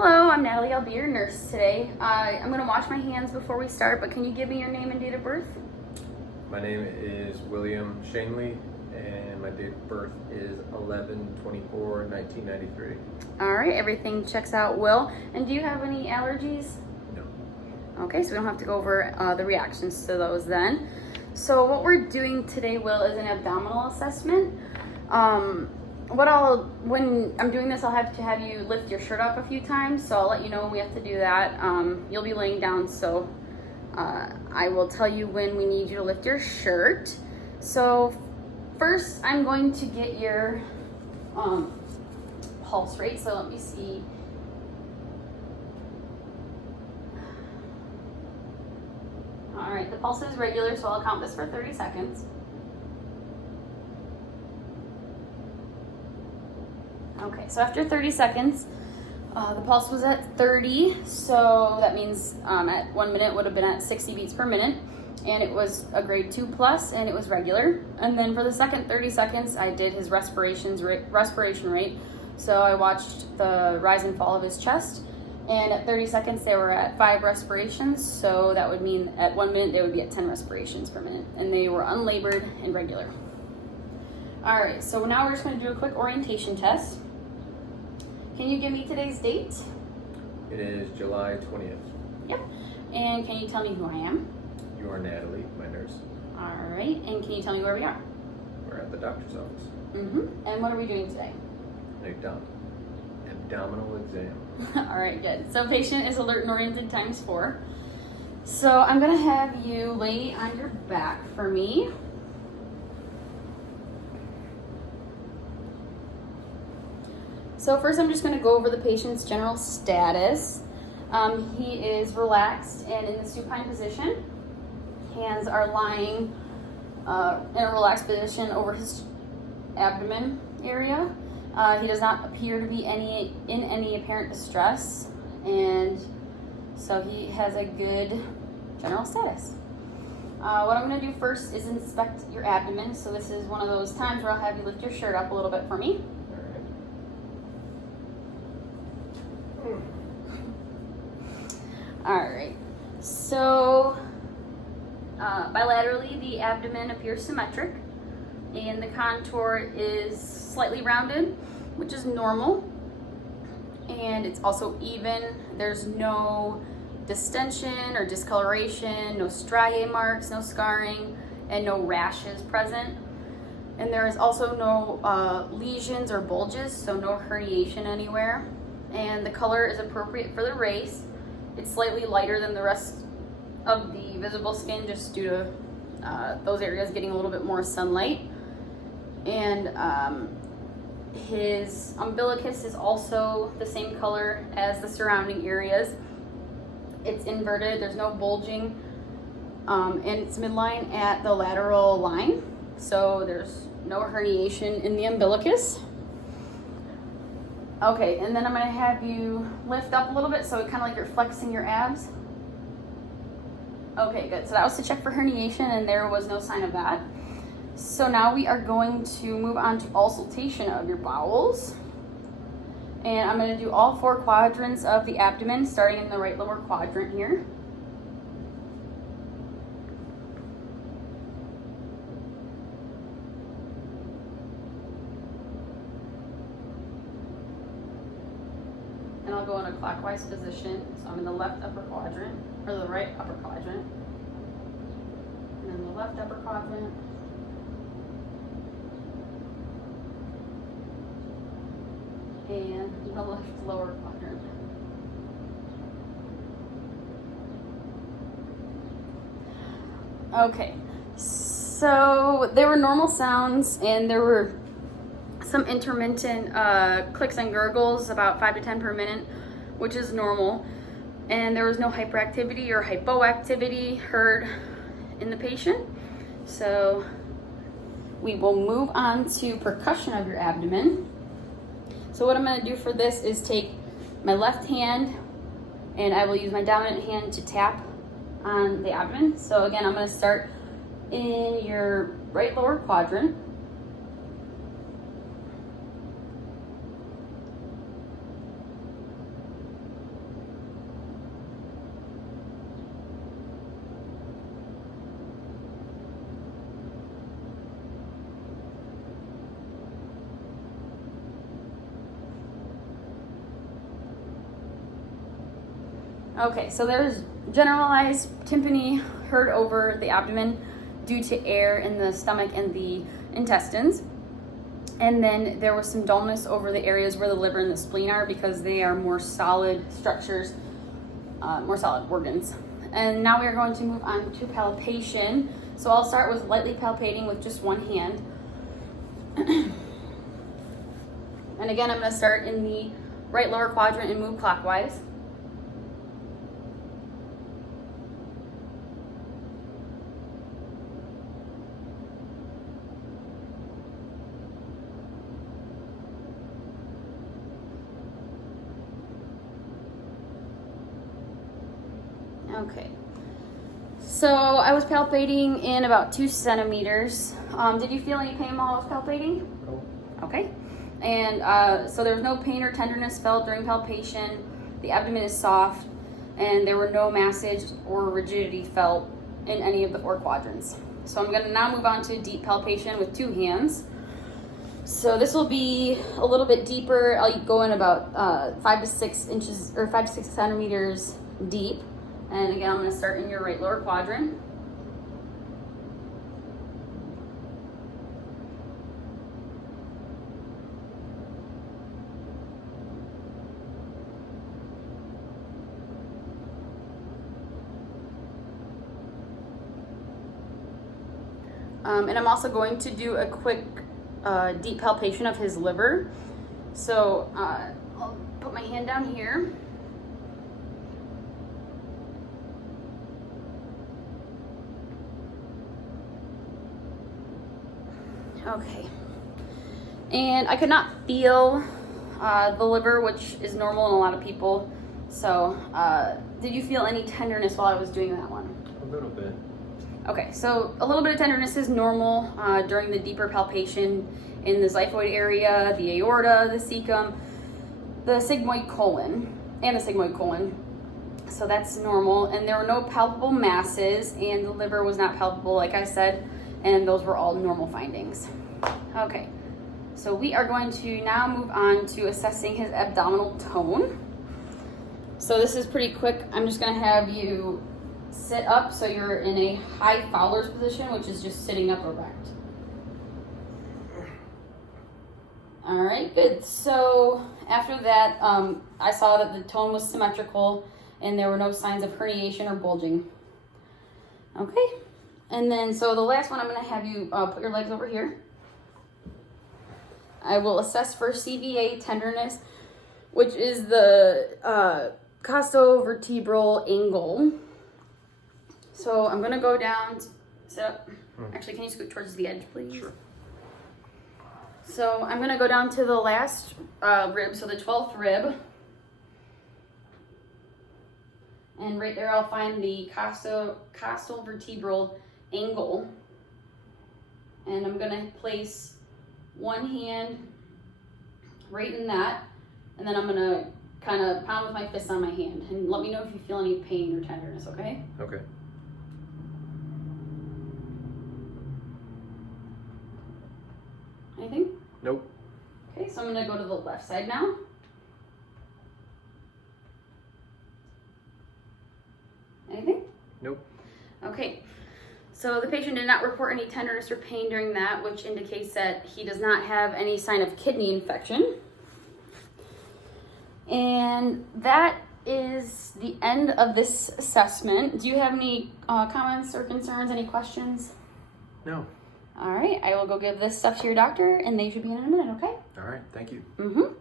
Hello, I'm Natalie. I'll be your nurse today. I'm going to wash my hands before we start, but can you give me your name and date of birth? My name is William Shanley, and my date of birth is 11/24/1993. All right, everything checks out, Will. And do you have any allergies? No. Okay, so we don't have to go over the reactions to those then. So what we're doing today, Will, is an abdominal assessment. When I'm doing this, I'll have to have you lift your shirt up a few times, so I'll let you know when we have to do that. You'll be laying down, so I will tell you when we need you to lift your shirt. So first, I'm going to get your pulse rate, so let me see. All right, the pulse is regular, so I'll count this for 30 seconds. Okay, so after 30 seconds, the pulse was at 30, so that means at 1 minute would have been at 60 beats per minute, and it was a grade 2 plus, and it was regular. And then for the second 30 seconds, I did his respiration rate, so I watched the rise and fall of his chest, and at 30 seconds, they were at 5 respirations, so that would mean at 1 minute, they would be at 10 respirations per minute, and they were unlabored and regular. All right, so now we're just gonna do a quick orientation test. Can you give me today's date? It is July 20th. Yep. And can you tell me who I am? You are Natalie, my nurse. All right, and can you tell me where we are? We're at the doctor's office. And what are we doing today? An abdominal exam. All right, good. So patient is alert and oriented times 4. So I'm gonna have you lay on your back for me. So first I'm just gonna go over the patient's general status. He is relaxed and in the supine position. Hands are lying in a relaxed position over his abdomen area. He does not appear to be in any apparent distress, and so he has a good general status. What I'm going to do first is inspect your abdomen. So this is one of those times where I'll have you lift your shirt up a little bit for me. All right. So bilaterally, the abdomen appears symmetric, and the contour is slightly rounded, which is normal, and it's also even. There's no distension or discoloration, no striae marks, no scarring, and no rashes present. And there is also no lesions or bulges, so no herniation anywhere. And the color is appropriate for the race. It's slightly lighter than the rest of the visible skin, just due to those areas getting a little bit more sunlight. And his umbilicus is also the same color as the surrounding areas. It's inverted, there's no bulging, and it's midline at the lateral line, so there's no herniation in the umbilicus. Okay, and then I'm gonna have you lift up a little bit, so kind of like you're flexing your abs. Okay, good. So that was to check for herniation, and there was no sign of that. So now we are going to move on to auscultation of your bowels. And I'm going to do all 4 quadrants of the abdomen, starting in the right lower quadrant here. And I'll go in a clockwise position. So I'm in the left upper quadrant, or the right upper quadrant. And then the left upper quadrant. And the left lower quadrant. Okay, so there were normal sounds, and there were some intermittent clicks and gurgles, about 5 to 10 per minute, which is normal. And there was no hyperactivity or hypoactivity heard in the patient. So we will move on to percussion of your abdomen. So what I'm going to do for this is take my left hand, and I will use my dominant hand to tap on the abdomen. So again, I'm going to start in your right lower quadrant. Okay, so there's generalized tympany heard over the abdomen due to air in the stomach and the intestines. And then there was some dullness over the areas where the liver and the spleen are because they are more solid structures, more solid organs. And now we are going to move on to palpation. So I'll start with lightly palpating with just one hand. And again, I'm going to start in the right lower quadrant and move clockwise. Okay, so I was palpating in about 2 centimeters. Did you feel any pain while I was palpating? No. Okay, and so there was no pain or tenderness felt during palpation. The abdomen is soft, and there were no massage or rigidity felt in any of the 4 quadrants. So I'm going to now move on to deep palpation with 2 hands. So this will be a little bit deeper. I'll go in about 5 to 6 inches or 5 to 6 centimeters deep. And again, I'm going to start in your right lower quadrant. And I'm also going to do a quick deep palpation of his liver. So I'll put my hand down here. Okay, and I could not feel the liver, which is normal in a lot of people. So did you feel any tenderness while I was doing that one? A little bit. Okay, so a little bit of tenderness is normal during the deeper palpation in the xiphoid area, the aorta, the cecum, the sigmoid colon, and the sigmoid colon. So that's normal, and there were no palpable masses, and the liver was not palpable, like I said, and those were all normal findings. Okay, so we are going to now move on to assessing his abdominal tone. So this is pretty quick. I'm just going to have you sit up so you're in a high Fowler's position, which is just sitting up erect. All right, good. So after that, I saw that the tone was symmetrical and there were no signs of herniation or bulging. Okay, and then so the last one, I'm going to have you put your legs over here. I will assess for CVA tenderness, which is the costovertebral angle. So I'm going to go down, sit up. Actually, can you scoot towards the edge, please? Sure. So I'm going to go down to the last rib, so the 12th rib. And right there I'll find the costal vertebral angle. And I'm going to place one hand right in that. And then I'm going to kind of pound with my fist on my hand. And let me know if you feel any pain or tenderness, okay? Okay. Anything? Nope. Okay, so I'm going to go to the left side now. Anything? Nope. Okay, so the patient did not report any tenderness or pain during that, which indicates that he does not have any sign of kidney infection. And that is the end of this assessment. Do you have any comments or concerns, any questions? No. All right, I will go give this stuff to your doctor and they should be in a minute, okay? All right. Thank you. Mm-hmm.